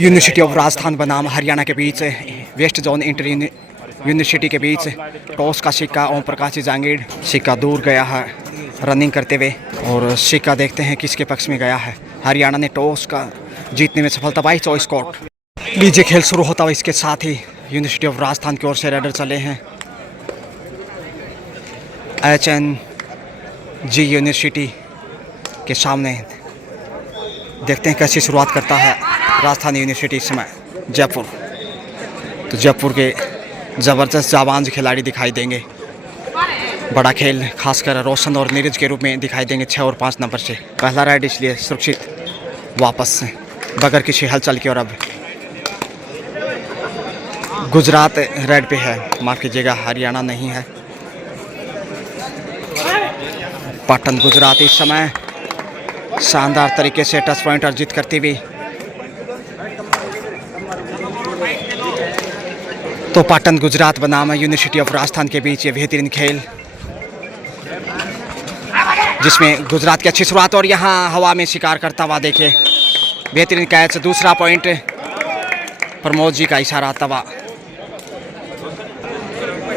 University of Rajasthan बनाम हरियाणा के बीच west zone inter university के बीच टॉस का सिक्का ओम प्रकाश जांगीड़। सिक्का दूर गया है रनिंग करते हुए और सिक्का देखते हैं किसके पक्ष में गया है। हरियाणा ने टॉस का जीतने में सफलता पाई। चॉइस कोर्ट लीजिए खेल शुरू होता हुआ इसके साथ ही यूनिवर्सिटी ऑफ राजस्थान की ओर से रेडर चले हैं। HNG यूनिवर्सिटी के सामने देखते हैं कैसी शुरुआत करता है राजस्थान यूनिवर्सिटी इस समय। जयपुर तो जयपुर के ज़बरदस्त जाबांज खिलाड़ी दिखाई देंगे। बड़ा खेल खासकर रोशन और नीरज के रूप में दिखाई देंगे 6 और 5 नंबर से। पहला राइड इसलिए सुरक्षित वापस बगैर किसी हलचल के। और अब गुजरात रेड पे है, माफ़ कीजिएगा हरियाणा नहीं है। पाटन गुजरात इस समय शानदार तरीके से टच पॉइंट अर्जित करती हुई। तो पाटन गुजरात बनाम यूनिवर्सिटी ऑफ राजस्थान के बीच ये बेहतरीन खेल जिसमें गुजरात की अच्छी शुरुआत और यहाँ हवा में शिकार करता हुआ देखिए बेहतरीन कैच। दूसरा पॉइंट प्रमोद जी का इशारा तवा।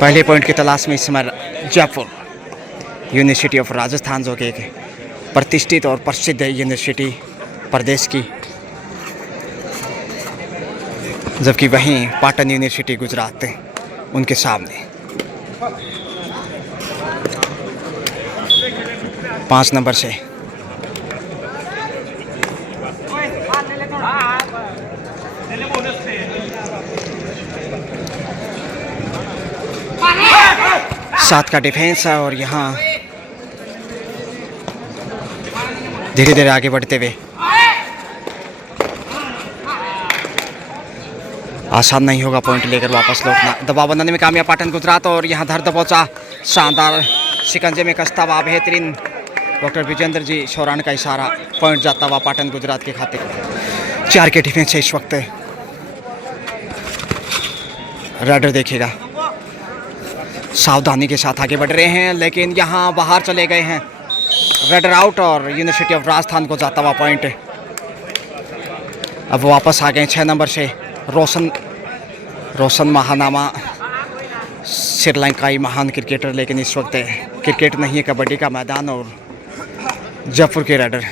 पहले पॉइंट की तलाश में इस समय जयपुर यूनिवर्सिटी ऑफ राजस्थान जो कि एक प्रतिष्ठित और प्रसिद्ध यूनिवर्सिटी प्रदेश की, जबकि वहीं पाटन यूनिवर्सिटी गुजरात उनके सामने 5 नंबर से। सात का डिफेंस है और यहाँ धीरे धीरे आगे बढ़ते हुए आसान नहीं होगा पॉइंट लेकर वापस लौटना। दबाव बनाने में कामयाब पाटन गुजरात और यहाँ धर दबोचा शानदार शिकंजे में कसता हुआ बेहतरीन डॉक्टर विजेंद्र जी शौरान का इशारा। पॉइंट जाता हुआ पाटन गुजरात के खाते। 4 के डिफेंस है इस वक्त। राइडर देखिएगा सावधानी के साथ आगे बढ़ रहे हैं लेकिन यहाँ बाहर चले गए हैं। रेडर आउट और यूनिवर्सिटी ऑफ राजस्थान को जाता हुआ पॉइंट। अब वापस आ गए 6 नंबर से रोशन महानामा श्रीलंकाई महान क्रिकेटर, लेकिन इस वक्त क्रिकेट नहीं है कबड्डी का मैदान। और जयपुर के रेडर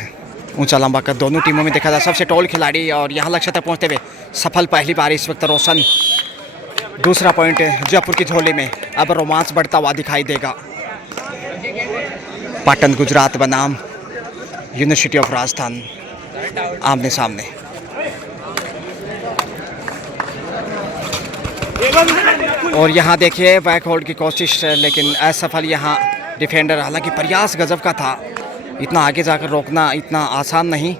ऊंचा लंबा कर दोनों टीमों में देखा जाए सबसे टॉल खिलाड़ी और यहाँ लक्ष्य तक पहुँचते हुए सफल पहली बार इस वक्त रोशन। दूसरा पॉइंट जयपुर की झोली में। अब रोमांच बढ़ता हुआ दिखाई देगा। पाटन गुजरात बनाम यूनिवर्सिटी ऑफ राजस्थान आमने सामने। और यहाँ देखिए बैक होल्ड की कोशिश लेकिन असफल। यहाँ डिफेंडर हालांकि प्रयास गजब का था, इतना आगे जाकर रोकना इतना आसान नहीं।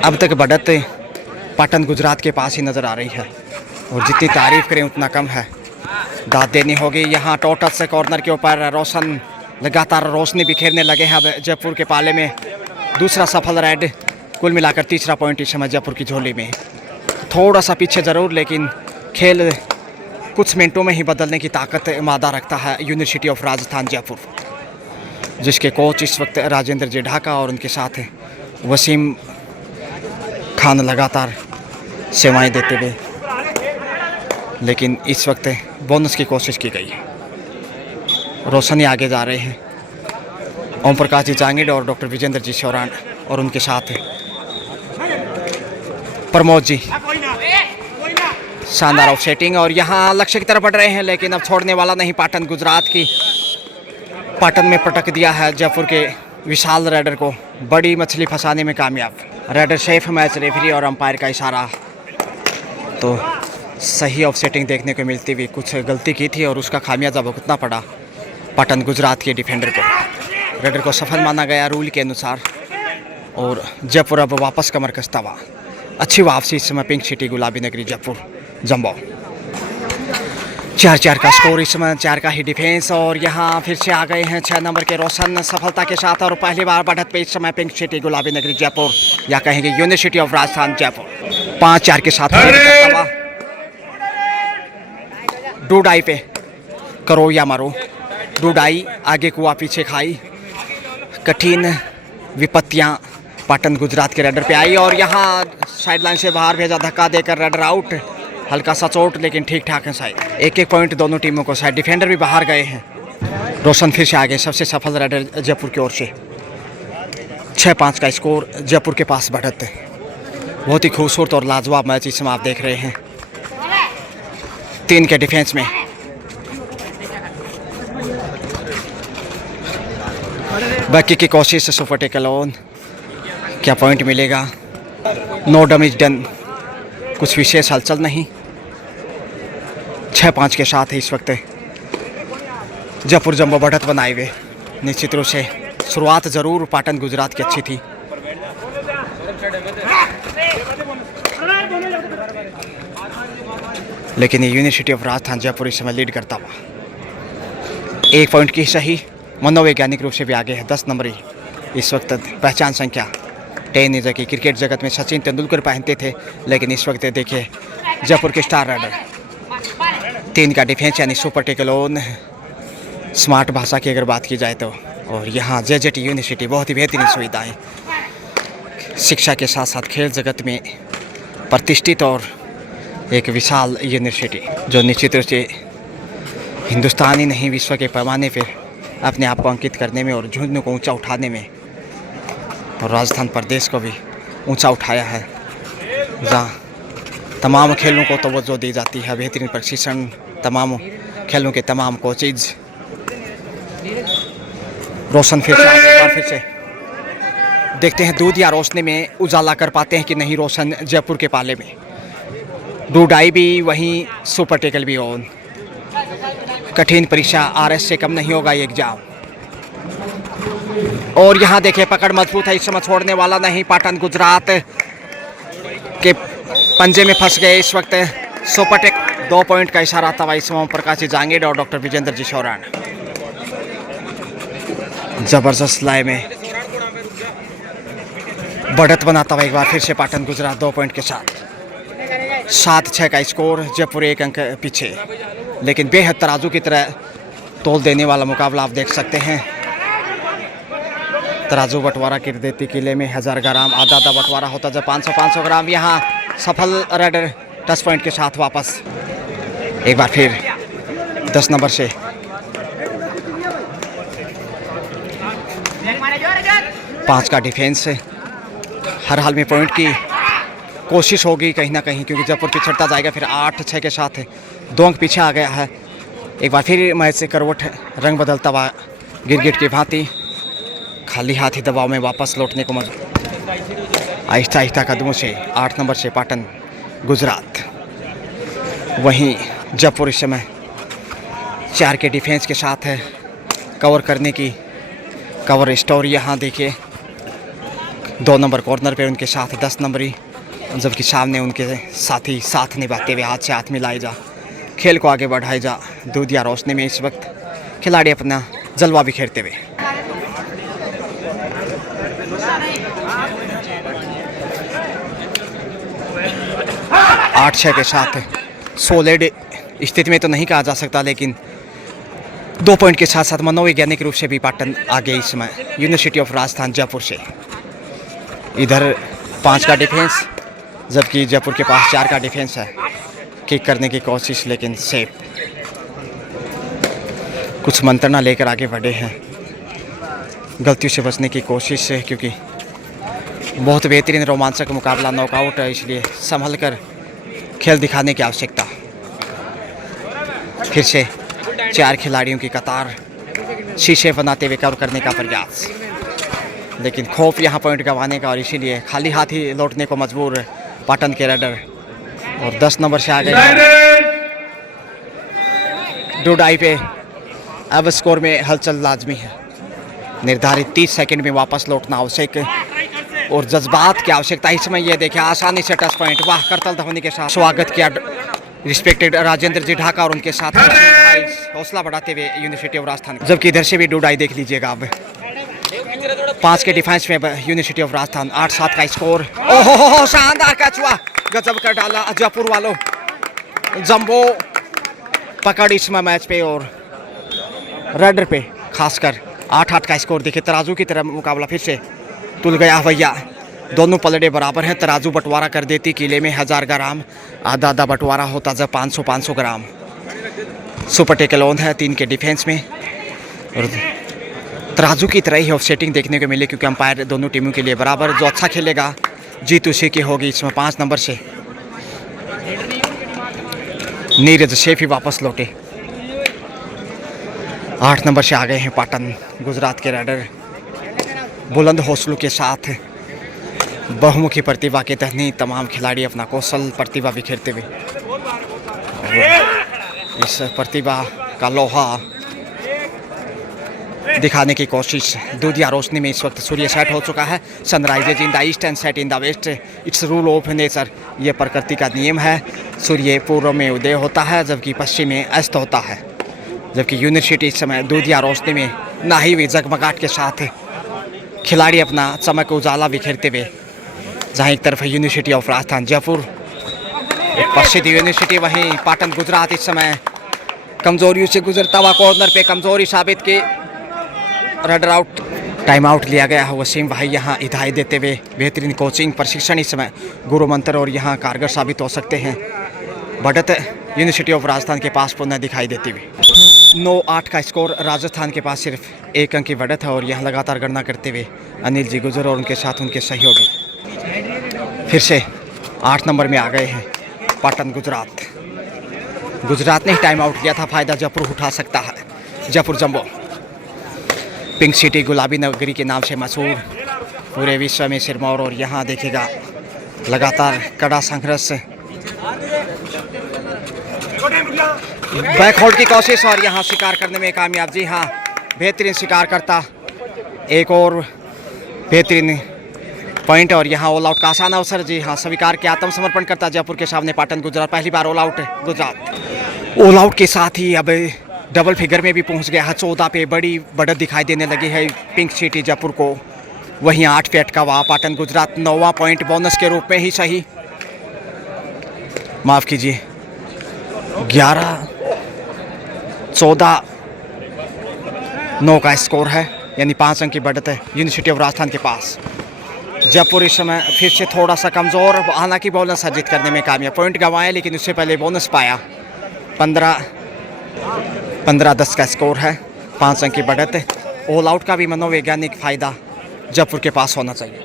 अब तक बढ़त पाटन गुजरात के पास ही नज़र आ रही है और जितनी तारीफ करें उतना कम है। दाद देनी होगी। यहाँ टोटल से कॉर्नर के ऊपर रोशन लगातार रोशनी बिखेरने लगे हैं। अब जयपुर के पाले में दूसरा सफल राइड। कुल मिलाकर तीसरा पॉइंट इस समय जयपुर की झोली में। थोड़ा सा पीछे ज़रूर लेकिन खेल कुछ मिनटों में ही बदलने की ताकत मादा रखता है यूनिवर्सिटी ऑफ राजस्थान जयपुर, जिसके कोच इस वक्त राजेंद्र जी ढाका और उनके साथ वसीम खान लगातार सेवाएं देते हुए। लेकिन इस वक्त बोनस की कोशिश की गई। रोशन ही आगे जा रहे हैं। ओम प्रकाश जी जांगीड़ और डॉक्टर विजेंद्र जी शौरान और उनके साथ प्रमोद जी। शानदार ऑफ सेटिंग और यहाँ लक्ष्य की तरफ बढ़ रहे हैं लेकिन अब छोड़ने वाला नहीं पाटन गुजरात की। पाटन में पटक दिया है जयपुर के विशाल रेडर को। बड़ी मछली फंसाने में कामयाब रेडर शेफ मैच रेफरी और अंपायर का इशारा। तो सही ऑफ सेटिंग देखने को मिलती हुई कुछ गलती की थी और उसका खामियाजा भुगतना पड़ा पाटन गुजरात के डिफेंडर को। रेडर को सफल माना गया रूल के अनुसार और जयपुर अब वापस कमर कसता हुआ। अच्छी वापसी इस समय पिंक सिटी गुलाबी नगरी जयपुर जम्बो। 4-4 का स्कोर इस समय। 4 का ही डिफेंस और यहाँ फिर से आ गए हैं 6 नंबर के रोशन सफलता के साथ। और पहली बार बढ़त पे इस समय पिंक सिटी गुलाबी नगरी जयपुर या कहेंगे यूनिवर्सिटी ऑफ राजस्थान जयपुर। 5-4 के साथ डूडाई पे करो या मरो। डूडाई आगे कुआ पीछे खाई, कठिन विपत्तियां पाटन गुजरात के रेडर पे आई और यहाँ साइड लाइन से बाहर भेजा, धक्का देकर रेडर आउट। हल्का सा चोट लेकिन ठीक ठाक है साइड। एक एक पॉइंट दोनों टीमों को, साइड डिफेंडर भी बाहर गए हैं। रोशन फिर से आगे, सबसे सफल रेडर जयपुर की ओर से। 6-5 का स्कोर जयपुर के पास बढ़त है। बहुत ही खूबसूरत और लाजवाब मैच इस समय आप देख रहे हैं। 3 के डिफेंस में बाकी की कोशिश, सुपर टेकल ऑन, क्या पॉइंट मिलेगा? नो डैमेज डन, कुछ विशेष हलचल नहीं। 6-5 के साथ है इस वक्त जयपुर जंबो बढ़त बनाए हुए। निश्चित रूप से शुरुआत जरूर पाटन गुजरात की अच्छी थी। लेकिन ये यूनिवर्सिटी ऑफ राजस्थान जयपुर इस समय लीड करता हुआ 1 पॉइंट की सही मनोवैज्ञानिक रूप से भी आगे है। 10 नंबर इस वक्त पहचान संख्या 10 इज की क्रिकेट जगत में सचिन तेंदुलकर पहनते थे, लेकिन इस वक्त देखिए जयपुर के स्टार राइडर। 3 का डिफेंस यानी सुपर टेकल ऑन, स्मार्ट भाषा की अगर बात की जाए तो। और यहाँ जेजेटी यूनिवर्सिटी बहुत ही बेहतरीन सुविधाएं, शिक्षा के साथ साथ खेल जगत में प्रतिष्ठित और एक विशाल यूनिवर्सिटी जो निश्चित रूप से हिंदुस्तान ही नहीं विश्व के पैमाने पर अपने आप को अंकित करने में और झुंझुनू को ऊंचा उठाने में और राजस्थान प्रदेश को भी ऊंचा उठाया है, जहाँ तमाम खेलों को तवज्जो दी जाती है, बेहतरीन प्रशिक्षण, तमाम खेलों के तमाम कोचेज। रोशन फिर से एक बार फिर से देखते हैं दूध या रोशनी में उजाला कर पाते हैं कि नहीं रोशन जयपुर के पाले में। डूडाई भी वहीं, सुपर टेकल भी ऑन। कठिन परीक्षा आरएस से कम नहीं होगा ये एग्जाम। और यहाँ देखिए पकड़ मजबूत है, इस समय छोड़ने वाला नहीं। पाटन गुजरात के पंजे में फंस गए इस वक्त सुपर टेक। 2 पॉइंट का इशारा था भाई ओम प्रकाश जी जांगीड़ और डॉक्टर विजेंद्र जी शौरान। जबरदस्त लय में बढ़त बनाता हुआ एक बार फिर से पाटन गुजरात 2 पॉइंट के साथ। 7-6 का स्कोर, जयपुर 1 अंक पीछे, लेकिन बेहद तराजू की तरह तोल देने वाला मुकाबला आप देख सकते हैं। तराजू बंटवारा कर देती किले में 1000 ग्राम, आधा बंटवारा होता जब 500 ग्राम। यहाँ सफल रेडर 10 पॉइंट के साथ वापस एक बार फिर 10 नंबर से। पाँच का डिफेंस है, हर हाल में पॉइंट की कोशिश होगी कहीं ना कहीं, क्योंकि जयपुर पिछड़ता जाएगा। फिर 8-6 के साथ 2 अंक पीछे आ गया है। एक बार फिर मैच से करवट रंग बदलता हुआ गिरगिट की भांति खाली हाथी दबाव में वापस लौटने को मजबूर। आहिस्ता आहिस्ता कदमों से 8 नंबर से पाटन गुजरात। वहीं जयपुर इस समय 4 के डिफेंस के साथ है, कवर करने की कवर स्टोरी। यहाँ देखिए 2 नंबर कॉर्नर पे उनके साथ 10 नंबरी, जबकि सामने उनके साथी साथ निभाते हुए हाथ से हाथ मिलाए जा, खेल को आगे बढ़ाए जा। दूध या रोशनी में इस वक्त खिलाड़ी अपना जलवा बिखेरते हुए। आठ 6 के साथ सॉलिड स्थिति में तो नहीं कहा जा सकता, लेकिन 2 पॉइंट के साथ साथ मनोवैज्ञानिक रूप से भी पाटन आगे इस समय यूनिवर्सिटी ऑफ राजस्थान जयपुर से। इधर 5 का डिफेंस, जबकि जयपुर के पास 4 का डिफेंस है। किक करने की कोशिश लेकिन सेफ। कुछ मंत्रणा लेकर आगे बढ़े हैं, गलतियों से बचने की कोशिश से, क्योंकि बहुत बेहतरीन रोमांचक मुकाबला, नॉकआउट है, इसलिए संभल कर खेल दिखाने की आवश्यकता। फिर से 4 खिलाड़ियों की कतार शीशे बनाते हुए कवर करने का प्रयास, लेकिन खौफ यहाँ पॉइंट गंवाने का, और इसीलिए खाली हाथ ही लौटने को मजबूर पाटन के रेडर। और 10 नंबर से आ गए डूडाई पे। अब स्कोर में हलचल लाजमी है, निर्धारित 30 सेकंड में वापस लौटना आवश्यक है और जज्बात की आवश्यकता। इस समय ये देखिए आसानी से टच पॉइंट, वाह करतल धोनी के साथ स्वागत किया रिस्पेक्टेड राजेंद्र जी ढाका और उनके साथ हौसला बढ़ाते हुए यूनिवर्सिटी ऑफ राजस्थान। जबकि इधर से भी डूडाई देख लीजिएगा। अब 5 के डिफेंस में यूनिवर्सिटी ऑफ राजस्थान। 8-7 का स्कोर। ओहो शानदार कैच हुआ, गजब कर डाला जयपुर वालों। जंबो पकड़ इस समय मैच पे और रेडर पे खासकर। 8-8 का स्कोर देखिए, तराजू की तरह मुकाबला फिर से तुल गया भैया। दोनों पलड़े बराबर हैं। तराजू बंटवारा कर देती किले में 1000 ग्राम, आधा आधा बंटवारा होता जब 500 ग्राम। सुपर टेकल ऑन है 3 के डिफेंस में। और तराजू की तरह ही ऑफसेटिंग देखने को मिले क्योंकि अंपायर दोनों टीमों के लिए बराबर। जो अच्छा खेलेगा जीत उसी की होगी। इसमें 5 नंबर से नीरज शेफी वापस लौटे। 8 नंबर से आ गए हैं पाटन गुजरात के राइडर। बुलंद हौसलों के साथ बहुमुखी प्रतिभा के तहनी तमाम खिलाड़ी अपना कौशल प्रतिभा बिखेरते हुए इस प्रतिभा का लोहा दिखाने की कोशिश। दूधिया रोशनी में इस वक्त सूर्य सेट हो चुका है। Sun rises in the east and set in the west, it's rule of nature. ये प्रकृति का नियम है। सूर्य पूर्व में उदय होता है जबकि पश्चिम में अस्त होता है। जबकि यूनिवर्सिटी इस समय दूधिया रोशनी में नहाई हुई जगमगाहट के साथ खिलाड़ी अपना चमक उजाला बिखेरते हुए, जहाँ एक तरफ यूनिवर्सिटी ऑफ राजस्थान जयपुर, एक प्रसिद्ध यूनिवर्सिटी, वहीं पाटन गुजरात इस समय कमजोरियों से गुजरता हुआ कॉर्नर पे कमजोरी साबित की। रनर आउट, टाइम आउट लिया गया है। वसीम भाई यहाँ हिदायत देते हुए बेहतरीन कोचिंग प्रशिक्षण इस समय गुरु मंत्र और यहाँ कारगर साबित हो सकते हैं। बढ़त यूनिवर्सिटी ऑफ राजस्थान के पास पुनः दिखाई देती हुई 9-8 का स्कोर। राजस्थान के पास सिर्फ 1 अंक की बढ़त है और यहाँ लगातार गणना करते हुए अनिल जी गुजर और उनके साथ उनके सहयोगी फिर से 8 नंबर में आ गए हैं पाटन गुजरात। गुजरात ने ही टाइम आउट लिया था। फायदा जयपुर उठा सकता है। जयपुर जंबो पिंक सिटी गुलाबी नगरी के नाम से मशहूर पूरे विश्व में सिरमौर। और यहाँ देखिएगा लगातार कड़ा संघर्ष, बैक होल्ड की कोशिश और यहाँ शिकार करने में कामयाब। जी हाँ, बेहतरीन शिकार करता। एक और बेहतरीन पॉइंट और यहाँ ऑल आउट का आसान अवसर। जी हाँ, स्वीकार के आत्मसमर्पण करता जयपुर के सामने पाटन गुजरात। पहली बार all out Gujarat. All out के साथ ही अब डबल फिगर में भी पहुंच गया है। 14 पे बड़ी बढ़त दिखाई देने लगी है पिंक सिटी जयपुर को। वहीं 8 पे अटका हुआ पाटन गुजरात 9वां पॉइंट बोनस के रूप में ही सही, माफ़ कीजिए 11-14-9 का स्कोर है, यानी 5 अंक की बढ़त है यूनिवर्सिटी ऑफ राजस्थान के पास। जयपुर इस समय फिर से थोड़ा सा कमज़ोर, हालांकि बोनस अर्जित करने में कामयाब। पॉइंट गंवाए लेकिन उससे पहले बोनस पाया। 15-10 का स्कोर है, 5 अंक की बढ़त है। ऑल आउट का भी मनोवैज्ञानिक फ़ायदा जयपुर के पास होना चाहिए।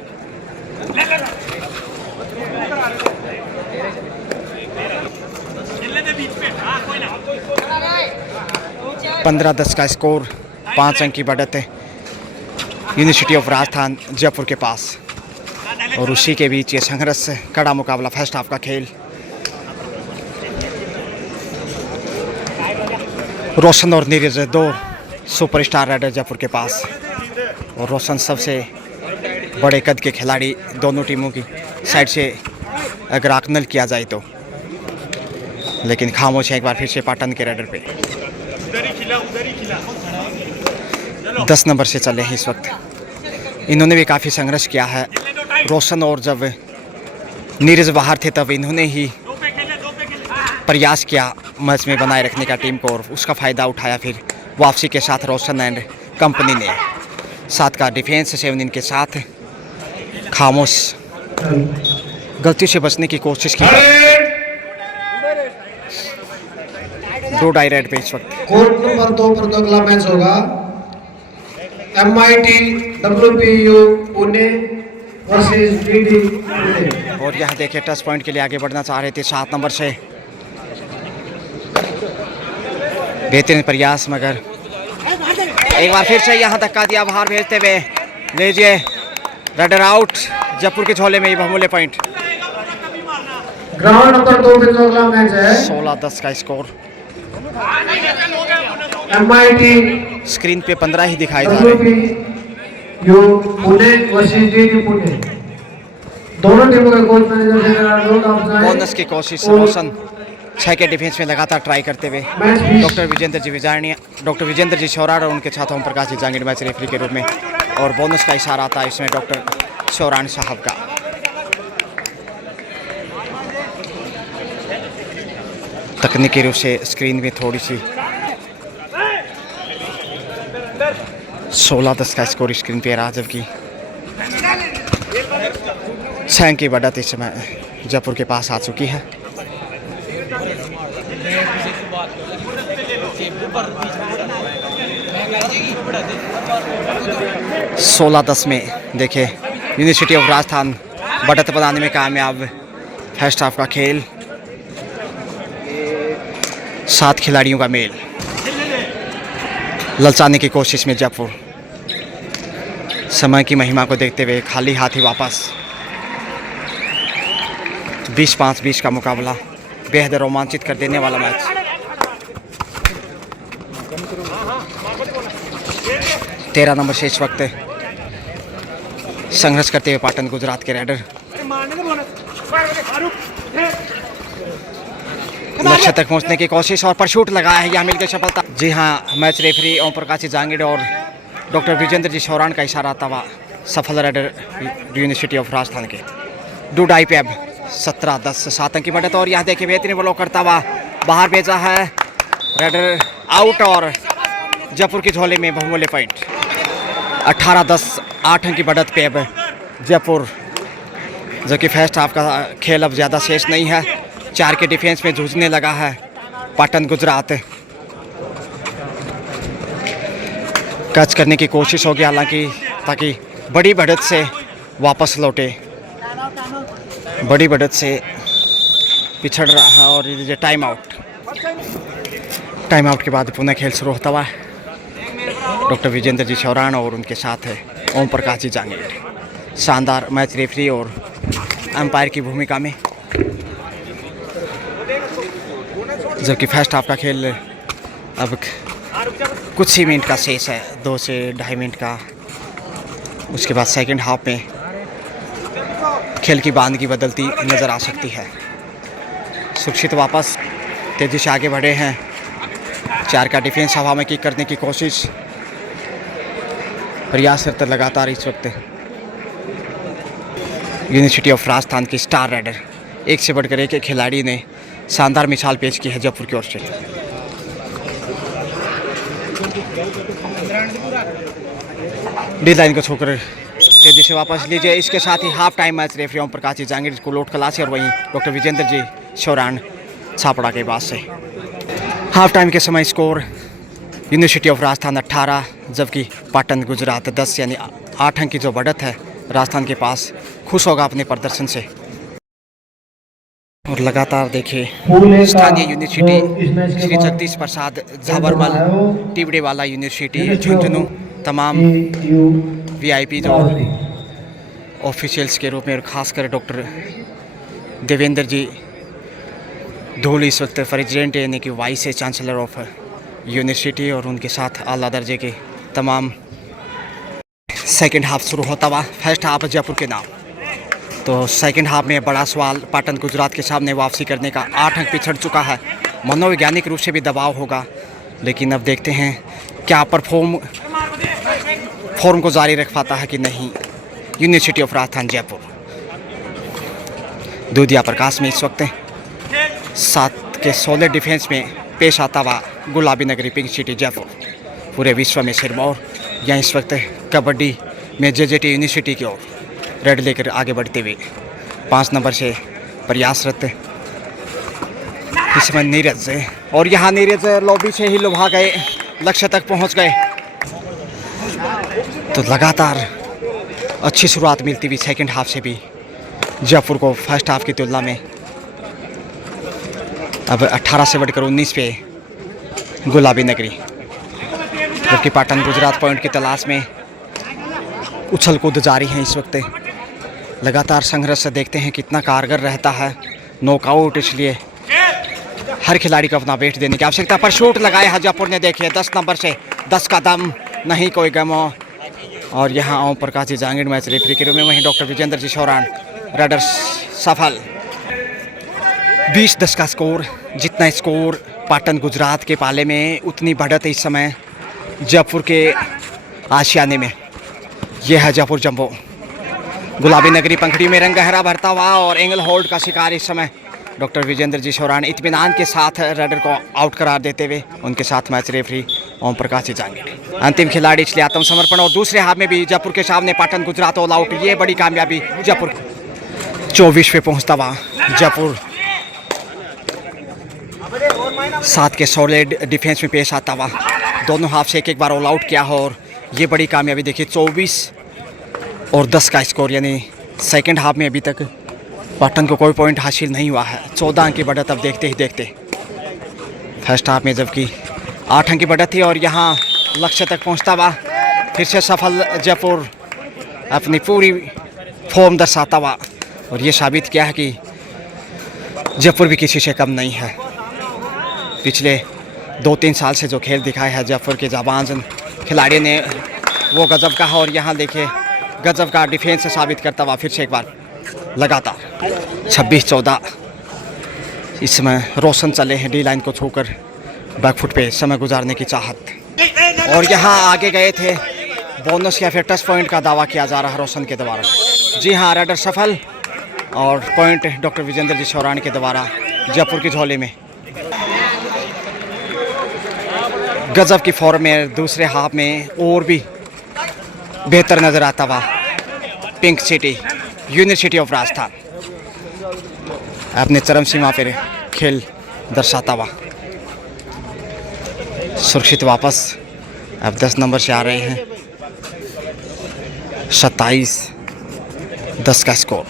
पंद्रह 10 का स्कोर, 5 अंक की बढ़त है यूनिवर्सिटी ऑफ राजस्थान जयपुर के पास। और उसी के बीच ये संघर्ष, कड़ा मुकाबला, फर्स्ट हाफ का खेल। रोशन और नीरज 2 सुपरस्टार राइडर जयपुर के पास। और रोशन सबसे बड़े कद के खिलाड़ी दोनों टीमों की साइड से अगर आकलन किया जाए तो। लेकिन खामोश है एक बार फिर से पाटन के राइडर पे। 10 नंबर से चले हैं इस वक्त। इन्होंने भी काफ़ी संघर्ष किया है। रोशन और जब नीरज बाहर थे तब इन्होंने ही प्रयास किया मैच में बनाए रखने का टीम को, और उसका फ़ायदा उठाया फिर वापसी के साथ रोशन एंड कंपनी ने। 7 का डिफेंस 7 इनके साथ। खामोश गलती से बचने की कोशिश की। 2 डाई रेड पे इस वक्त। कोर्ट नंबर 2 पर अगला मैच होगा MIT WPU Pune versus DD Pune. और यहाँ देखिए टच पॉइंट के लिए आगे बढ़ना चाह रहे थे 7 नंबर से। बेहतरीन प्रयास, मगर एक बार फिर से यहाँ धक्का दिया बाहर भेजते हुए। लीजिए राइडर आउट। जयपुर के झोले में ही बहुमूल्य पॉइंट। ग्राउंड नंबर 2 पे जो अगला मैच है 16-10 का स्कोर। MIT स्क्रीन पे 15 ही दिखाई दे रहे। WPU Pune versus DD Pune. दोनों टीमों के कोच मैनेजर बोनस की कोशिश रोशन 6 के डिफेंस में लगातार ट्राई करते हुए। डॉक्टर विजेंद्र जी विजारणिया, डॉक्टर विजेंद्र जी शौराड़ और उनके साथ ओम प्रकाश जी जांगीर मैच रेफरी के रूप में। और बोनस का इशारा आता है इसमें डॉक्टर शौरान साहब का। तकनीकी रूप से स्क्रीन में थोड़ी सी 16-10 का स्कोर स्क्रीन पे रहा, जबकि छह की बढ़त इस समय जयपुर के पास आ चुकी है। 16-10 में देखिए यूनिवर्सिटी ऑफ राजस्थान बढ़त बनाने में कामयाब। फर्स्ट हाफ का खेल, 7 खिलाड़ियों का मेल, ललचाने की कोशिश में जयपुर। समय की महिमा को देखते हुए खाली हाथ ही वापस। 20-5 का मुकाबला, बेहद रोमांचित कर देने वाला मैच। तेरह नंबर से इस वक्त संघर्ष करते हुए पाटन गुजरात के रेडर। लक्ष्य तक पहुंचने की कोशिश और पर शूट लगाया है, यह मिलकर सफलता। जी हाँ, मैच रेफरी ओम प्रकाश जांगिड़ और डॉक्टर विजेंद्र जी शौरान का इशारा तवा सफल रेडर यूनिवर्सिटी ऑफ राजस्थान के। डू डाई पे अब 17-10 7 अंक की बढ़त। और यहाँ देखिए बेहतरीन ब्लॉक करता हुआ बाहर भेजा है, रेडर आउट और जयपुर की झोले में बहुमूल्य पॉइंट। 18-10 8 अंक की बढ़त पे अब जयपुर, जो कि फर्स्ट हाफ का खेल अब ज़्यादा शेष नहीं है। 4 के डिफेंस में जूझने लगा है पाटन गुजरात। कैच करने की कोशिश होगी हालांकि, ताकि बड़ी बढ़त से वापस लौटे। बड़ी बढ़त से पिछड़ रहा है और ये टाइम आउट के बाद पुनः खेल शुरू होता हुआ है। डॉक्टर विजेंद्र जी शौरान और उनके साथ है ओम प्रकाश जी जांगिड़। शानदार मैच रेफरी और अंपायर की भूमिका में, जबकि फर्स्ट हाफ का खेल अब कुछ ही मिनट का शेष है, 2 से 2.5 मिनट का। उसके बाद सेकंड हाफ में खेल की बांध की बदलती नज़र आ सकती है। सुरक्षित वापस तेजी से आगे बढ़े हैं। 4 का डिफेंस हवा में किक करने की कोशिश, प्रयासरत लगातार इस वक्त यूनिवर्सिटी ऑफ राजस्थान की स्टार रेडर। एक से बढ़कर एक खिलाड़ी ने शानदार मिसाल पेश की है जयपुर की ओर से। डी लाइन को छोड़कर तेजी से वापस लीजिए। इसके साथ ही half time match referee Om Prakash ji Jangid को लोट खलासी और वहीं डॉक्टर विजेंद्र जी शौरान छापड़ा के बाद से। हाफ टाइम के समय स्कोर यूनिवर्सिटी ऑफ राजस्थान 18, जबकि पाटन गुजरात 10, यानी 8 अंक की जो बढ़त है राजस्थान के पास। खुश होगा अपने प्रदर्शन से। और लगातार देखिए स्थानीय यूनिवर्सिटी श्री जगदीश प्रसाद झाबरमल, टिबड़ेवाला यूनिवर्सिटी झुंझुनू, तमाम वीआईपी जो ऑफिशियल्स के रूप में, और खासकर डॉक्टर देवेंद्र जी धूल इस वक्त प्रेसिडेंट यानी कि वाइस चांसलर ऑफ यूनिवर्सिटी, और उनके साथ आला दर्जे के तमाम। सेकंड हाफ शुरू होता हुआ, फर्स्ट हाफ जयपुर के नाम। तो सेकंड हाफ में बड़ा सवाल पाटन गुजरात के सामने वापसी करने का। 8 अंक पिछड़ चुका है, मनोवैज्ञानिक रूप से भी दबाव होगा, लेकिन अब देखते हैं क्या फॉर्म को जारी रख पाता है कि नहीं यूनिवर्सिटी ऑफ राजस्थान जयपुर। दूधिया प्रकाश में इस वक्त 7 के 16 डिफेंस में पेश आता हुआ गुलाबी नगरी पिंक सिटी जयपुर। पूरे विश्व में सिरमौर यहाँ इस वक्त कबड्डी में जेजेटी यूनिवर्सिटी की ओर रेड लेकर आगे बढ़ते हुए 5 नंबर से प्रयासरत इसमें नीरज है। और यहाँ नीरज लॉबी से ही लुभा गए, लक्ष्य तक पहुँच गए। तो लगातार अच्छी शुरुआत मिलती हुई सेकंड हाफ से भी जयपुर को फर्स्ट हाफ की तुलना में। अब 18 से बढ़कर 19 पे गुलाबी नगरी, जबकि पाटन गुजरात पॉइंट की तलाश में उछल कूद जारी है इस वक्त। लगातार संघर्ष से देखते हैं कितना कारगर रहता है नॉकआउट, इसलिए हर खिलाड़ी को अपना वेट देने की आवश्यकता। पर शूट लगाया है जयपुर ने, देखिए 10 नंबर से 10 का दम नहीं कोई गमो। और यहाँ ओम प्रकाश जी जांगिड़ मैच रेफरी के रूप में, वहीं डॉक्टर विजेंद्र जी शौरान रेडर सफल। 20-10 का स्कोर। जितना स्कोर पाटन गुजरात के पाले में, उतनी बढ़त इस समय जयपुर के आशियाने में। यह है जयपुर जंबो। गुलाबी नगरी पंखड़ी में रंग गहरा भरता हुआ और एंगल होल्ड का शिकार इस समय डॉक्टर विजेंद्र जी शौरान इत्मीनान के साथ रेडर को आउट करार देते हुए। उनके साथ मैच रेफरी ओम प्रकाश जी जांगे अंतिम खिलाड़ी इसलिए आत्मसमर्पण। और दूसरे हाफ में भी जयपुर के सामने पाटन गुजरात ऑल आउट। ये बड़ी कामयाबी जयपुर 24 पे पहुंचता हुआ जयपुर 7 के सॉलिड डिफेंस में पेश आता हुआ दोनों हाफ से एक बार ऑल आउट किया हो। और ये बड़ी कामयाबी देखिए 24 और 10 का स्कोर, यानी सेकंड हाफ में अभी तक पाटन को कोई पॉइंट हासिल नहीं हुआ है। 14 अंक की बढ़त अब देखते ही देखते फर्स्ट हाफ में, जबकि 8 अंक की बढ़त थी। और यहाँ लक्ष्य तक पहुँचता हुआ फिर से सफल जयपुर अपनी पूरी फॉर्म दर्शाता हुआ। और ये साबित किया है कि जयपुर भी किसी से कम नहीं है। पिछले 2-3 साल से जो खेल दिखाया है जयपुर के जाबाज खिलाड़ी ने वो गजब का है। और यहाँ देखिए गजब का डिफेंस साबित करता हुआ फिर से एक बार लगातार 26-14 इस समय रोशन चले हैं डी लाइन को छूकर बैकफुट पे समय गुजारने की चाहत। और यहाँ आगे गए थे बोनस या फिर टच पॉइंट का दावा किया जा रहा है रोशन के द्वारा। जी हाँ, राइडर सफल और पॉइंट डॉक्टर विजेंद्र जी शौरानी के द्वारा जयपुर की झोले में। गजब की फॉर्म में दूसरे हाफ में और भी बेहतर नजर आता हुआ pink city university of Rajasthan अपने चरम सीमा पर खेल दर्शाता हुआ सुरक्षित वापस अब 10 नंबर से आ रहे हैं। 27-10 का स्कोर,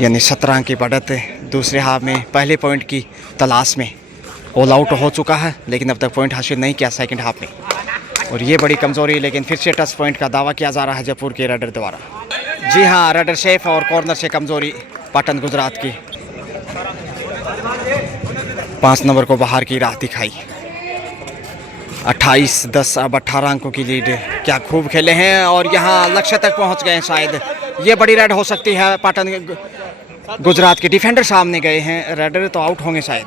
यानी 17 अंक की बढ़त दूसरे हाफ में पहले पॉइंट की तलाश में ऑल आउट हो चुका है, लेकिन अब तक पॉइंट हासिल नहीं किया सेकंड हाफ में। और ये बड़ी कमजोरी, लेकिन फिर से टच पॉइंट का दावा किया जा रहा है जयपुर के राइडर द्वारा। जी हाँ, राइडर सेफ और कॉर्नर से कमजोरी पाटन गुजरात की 5 नंबर को बाहर की राह दिखाई। 28-10 अब 18 अंकों की लीड। क्या खूब खेले हैं और यहाँ लक्ष्य तक पहुँच गए हैं। शायद ये बड़ी राइड हो सकती है। पाटन गुजरात के डिफेंडर सामने गए हैं, राइडर तो आउट होंगे शायद।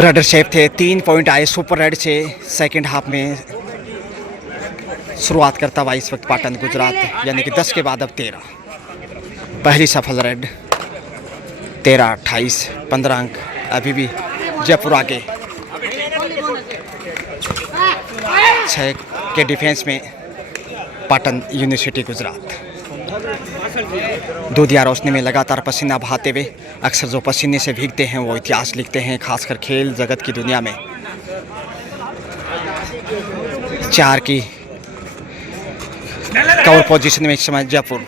राइडर सेफ थे, 3 पॉइंट आए सुपर रेड से सेकंड हाफ में शुरुआत करता हुआ इस वक्त पाटन गुजरात, यानी कि 10 के बाद अब 13। पहली सफल रेड 13-28 15 अंक अभी भी जयपुर आगे। 6 के डिफेंस में पाटन यूनिवर्सिटी गुजरात। दूधिया रोशनी में लगातार पसीना बहाते हुए, अक्सर जो पसीने से भीगते हैं वो इतिहास लिखते हैं, खासकर खेल जगत की दुनिया में। 4 की कवर पोजीशन में इस समय जयपुर,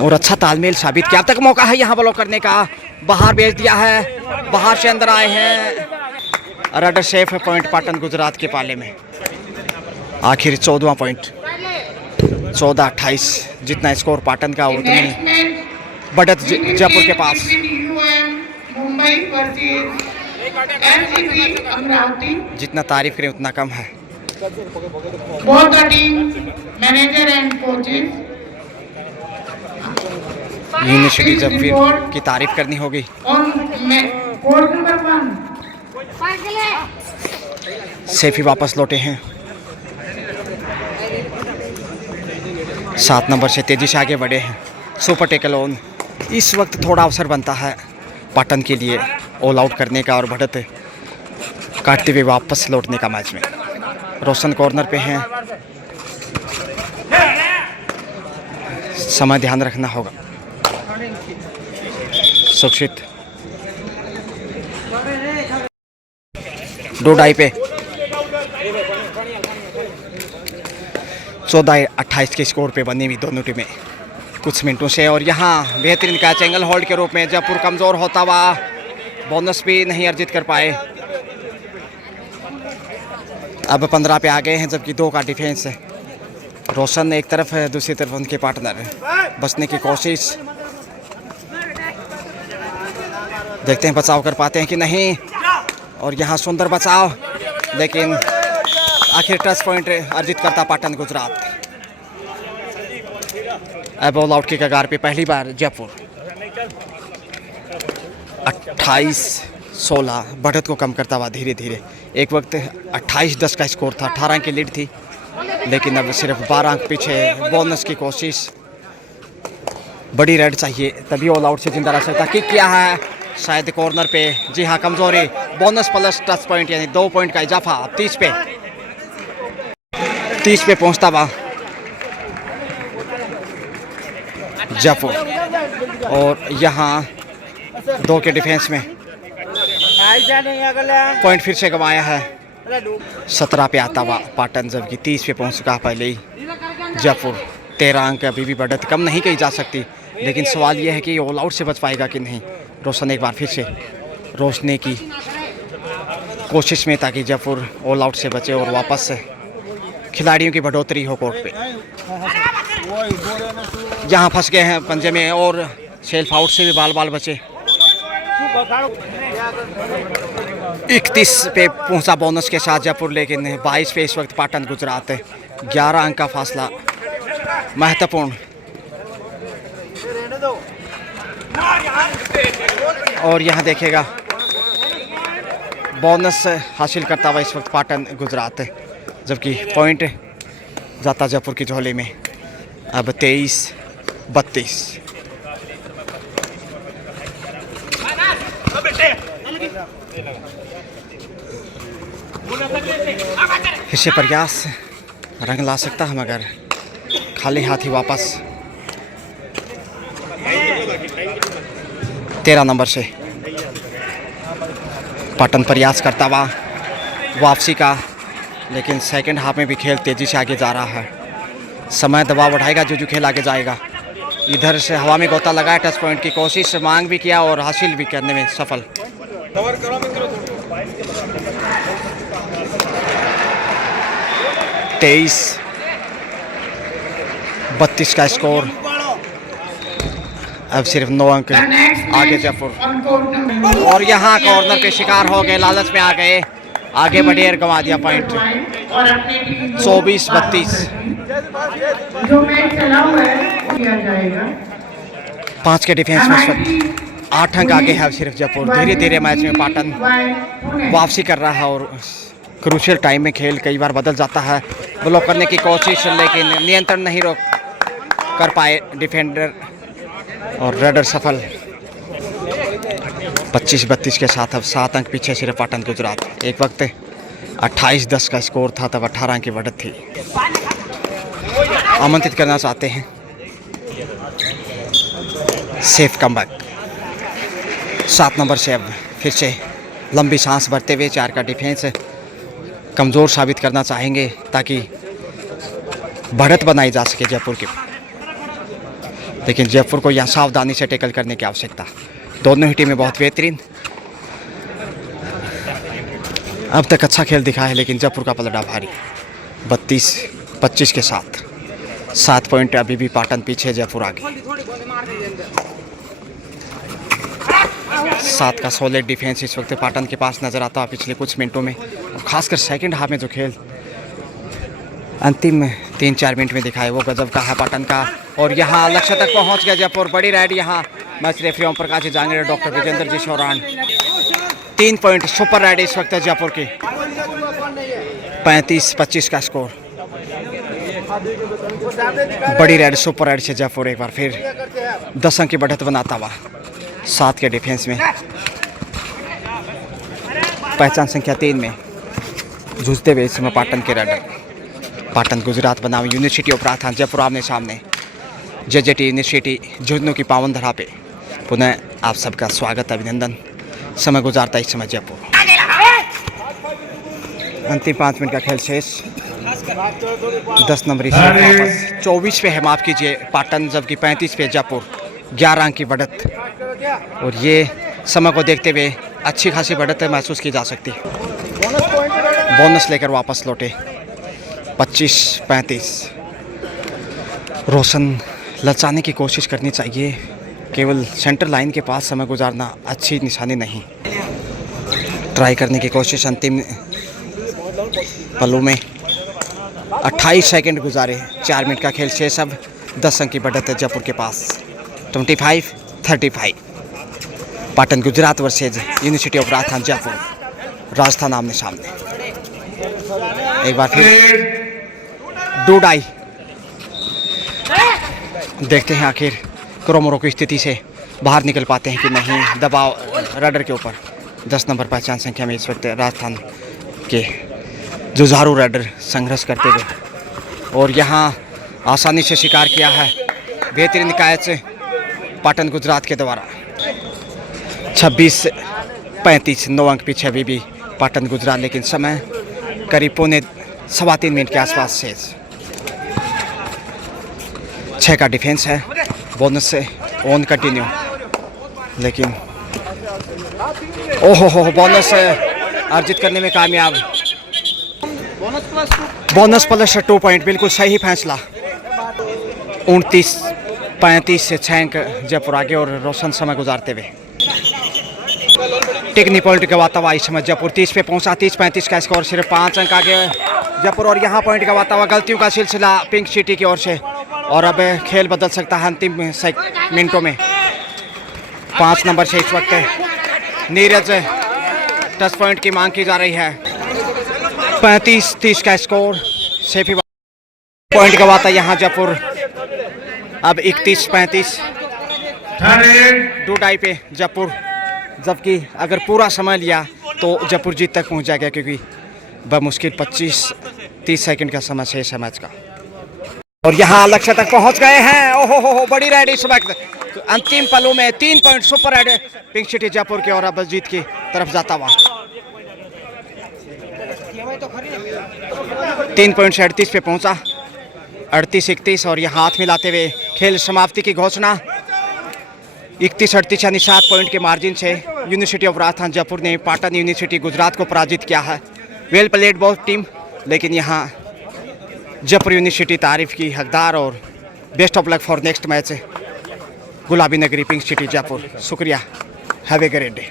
और अच्छा तालमेल साबित किया। अब तक मौका है यहाँ ब्लॉक करने का, बाहर भेज दिया है, बाहर से अंदर आए हैं। राइडर सेफ है, पॉइंट पाटन गुजरात के पाले में। आखिर 14वां पॉइंट, 14-28 जितना स्कोर पाटन का उतनी बढ़त जयपुर के पास। जितना तारीफ करें उतना कम है। यूनिवर्सिटी जब फिर की तारीफ करनी होगी। सेफी वापस लौटे हैं। 7 नंबर से तेजी से आगे बढ़े हैं। Super tackle on. इस वक्त थोड़ा अवसर बनता है पाटन के लिए ऑल आउट करने का और बढ़त काटते हुए वापस लौटने का मैच में। रोशन कॉर्नर पे हैं, समय ध्यान रखना होगा। सुरक्षित 2 डाई पे 14-28 के स्कोर पे बनी हुई दोनों टीमें कुछ मिनटों से। और यहाँ बेहतरीन कैच एंगल होल्ड के रूप में जयपुर कमज़ोर होता हुआ बोनस भी नहीं अर्जित कर पाए। अब 15 पे आ गए हैं, जबकि 2 का डिफेंस है। रोशन एक तरफ है, दूसरी तरफ उनके पार्टनर बचने की कोशिश। देखते हैं बचाव कर पाते हैं कि नहीं। और यहाँ सुंदर बचाव, लेकिन आखिर टच पॉइंट अर्जित करता पाटन गुजरात। अब ऑल आउट की कगार पे पहली बार जयपुर। 28-16 बढ़त को कम करता हुआ धीरे धीरे। एक वक्त 28-10 का स्कोर था, 18 की लीड थी, लेकिन अब सिर्फ 12 अंक पीछे। बोनस की कोशिश, बड़ी रेड चाहिए तभी ऑल आउट से जिंदा रह सकता। किक किया है शायद कॉर्नर पे, जी हाँ कमजोरी, बोनस प्लस टच पॉइंट यानी 2 पॉइंट का इजाफा। 30 पे पहुंचता हुआ जयपुर, और यहाँ 2 के डिफेंस में पॉइंट फिर से गंवाया है। 17 पे आता हुआ पाटन, जबकि 30 पे पहुंच चुका पहले ही जयपुर। 13 अंक, अभी भी बढ़त कम नहीं कही जा सकती, लेकिन सवाल यह है कि ऑल आउट से बच पाएगा कि नहीं। रोशन एक बार फिर से रोशनी की कोशिश में, ताकि जयपुर ऑल आउट से बचे और वापस से खिलाड़ियों की बढ़ोतरी हो कोर्ट पे। जहां फंस गए हैं पंजे में, और सेल्फ आउट से भी बाल बाल बचे। 31 पे पहुंचा बोनस के साथ जयपुर, लेकिन 22 पे इस वक्त पाटन गुजरात है। 11 अंक का फासला महत्वपूर्ण, और यहाँ देखेगा बोनस हासिल करता हुआ इस वक्त पाटन गुजरात है, जबकि पॉइंट जाता जयपुर की झोली में। अब 23-32। फिर से प्रयास रंग ला सकता है, मगर खाली हाथ ही वापस। 13 नंबर से पाटन प्रयास करता हुआ वापसी का, लेकिन सेकंड हाफ में भी खेल तेजी से आगे जा रहा है। समय दबाव बढ़ाएगा जो खेल आगे जाएगा। इधर से हवा में गोता लगाया, टच पॉइंट की कोशिश मांग भी किया और हासिल भी करने में सफल। 23-32 का स्कोर। अब सिर्फ 9 अंक आगे जयपुर, और यहाँ कॉर्नर पे शिकार हो गए, लालच में आ गए, आगे बढ़े और गंवा दिया पॉइंट। 24-32। 5 के डिफेंस में 8 अंक आगे है सिर्फ जयपुर। धीरे धीरे मैच में पाटन वापसी कर रहा है, और क्रूशियल टाइम में खेल कई बार बदल जाता है। ब्लॉक करने की कोशिश, लेकिन नियंत्रण नहीं रोक कर पाए डिफेंडर, और रेडर सफल। 25-32 के साथ अब 7 अंक पीछे सिर्फ पाटन गुजरात। एक वक्त 28-10 का स्कोर था, तब 18 अंक की बढ़त थी। आमंत्रित करना चाहते हैं सेफ कमबैक। 7 नंबर से अब फिर से लंबी सांस भरते हुए 4 का डिफेंस कमज़ोर साबित करना चाहेंगे, ताकि बढ़त बनाई जा सके जयपुर की। लेकिन जयपुर को यहाँ सावधानी से टैकल करने की आवश्यकता। दोनों ही टीमें बहुत बेहतरीन अब तक अच्छा खेल दिखा है, लेकिन जयपुर का पलड़ा भारी। 32-25 के साथ 7 पॉइंट अभी भी पाटन पीछे, जयपुर आगे। 7 का सॉलिड डिफेंस इस वक्त पाटन के पास नजर आता है पिछले कुछ मिनटों में, और खासकर सेकंड हाफ में जो खेल अंतिम 3-4 मिनट में दिखाए, वो गजब का है पाटन का। और यहाँ लक्ष्य तक पहुँच गया जयपुर। बड़ी राइड यहाँ match referee Om Prakash Jangde, doctor Vijendra जी शौरान। 3 पॉइंट सुपर राइड इस वक्त जयपुर की। 35-25 का स्कोर। बड़ी राइड, सुपर राइड से जयपुर एक बार फिर 10 अंक की बढ़त बनाता हुआ 7 के डिफेंस में। पहचान संख्या 3 में जूझते हुए इस समय पाटन के राइडर। पाटन गुजरात बनाम यूनिवर्सिटी ऑफ राजस्थान जयपुर आमने सामने। जेजेटी यूनिवर्सिटी झुंझुनू की पावन धरा पे पुनः आप सबका स्वागत, अभिनंदन। समय गुजारता इस समय जयपुर। अंतिम 5 मिनट का खेल शेष। 10 नंबर 24 पे है, माफ़ कीजिए, पाटन, जबकि 35 पे जयपुर। 11 अंक की बढ़त, और ये समय को देखते हुए अच्छी खासी बढ़त महसूस की जा सकती। बोनस लेकर वापस लौटे। 25-35। रोशन लचाने की कोशिश करनी चाहिए, केवल सेंटर लाइन के पास समय गुजारना अच्छी निशानी नहीं। ट्राई करने की कोशिश अंतिम पलों में। 28 सेकंड गुजारे, 4 मिनट का खेल शेष। अब 10 अंक की बढ़त है जयपुर के पास। 25-35 Patan Gujarat versus university of Rajasthan Jaipur. Rajasthan आमने सामने। एक बार फिर डूडाई। देखते हैं आखिर क्रोमोरो की स्थिति से बाहर निकल पाते हैं कि नहीं। दबाव रडर के ऊपर 10 नंबर पहचान संख्या में इस वक्त राजस्थान के जुझारू रडर संघर्ष करते हुए, और यहाँ आसानी से शिकार किया है बेहतरीन निकायत से पाटन गुजरात के द्वारा। 26-35 9 अंक पीछे अभी भी पाटन गुजरात, लेकिन समय करीब 3.25 मिनट के आसपास शेष। 6 का डिफेंस है, बोनस से ऑन कंटिन्यू, लेकिन ओहो हो बोनस अर्जित करने में कामयाब। बोनस प्लस 2 पॉइंट, बिल्कुल सही फैसला। 29-35 से 6 अंक जयपुर आगे और रोशन समय गुजारते हुए। टेक्नी पॉइंट गवाता हुआ इस समय जयपुर 30 पे पहुंचा। 30-35 का स्कोर, सिर्फ 5 अंक आगे जयपुर, और यहाँ पॉइंट गवाता हुआ गलतियों का सिलसिला पिंक सिटी की ओर से, और अब खेल बदल सकता है अंतिम मिनटों में। 5 नंबर से इस वक्त नीरज टच पॉइंट की मांग की जा रही है। 35-30 का स्कोर, सेफी पॉइंट गवाता यहाँ जयपुर। अब 31-35 2 पे जयपुर, जबकि अगर पूरा समय लिया तो जयपुर जीत तक पहुंच जाएगा, क्योंकि बमुश्किल 25-30 सेकंड का समय शेष है मैच का। और यहाँ लक्ष्य तक पहुंच गए हैं। ओहो हो बड़ी राइड इस वक्त अंतिम पलों में। 3 point super ride pink city Jaipur के, और अब जीत की तरफ जाता हुआ। 3 पॉइंट से 38 पे पहुंचा, 38-31, और यहाँ हाथ मिलाते हुए खेल समाप्ति की घोषणा। 31-38 यानी 7 पॉइंट के मार्जिन से यूनिवर्सिटी ऑफ राजस्थान जयपुर ने पाटन यूनिवर्सिटी गुजरात को पराजित किया है। वेल प्लेड बोथ टीम, लेकिन यहाँ जयपुर यूनिवर्सिटी तारीफ की हकदार, और best of luck for next match गुलाबी नगरी पिंक सिटी जयपुर। शुक्रिया, हैव ए ग्रेट डे।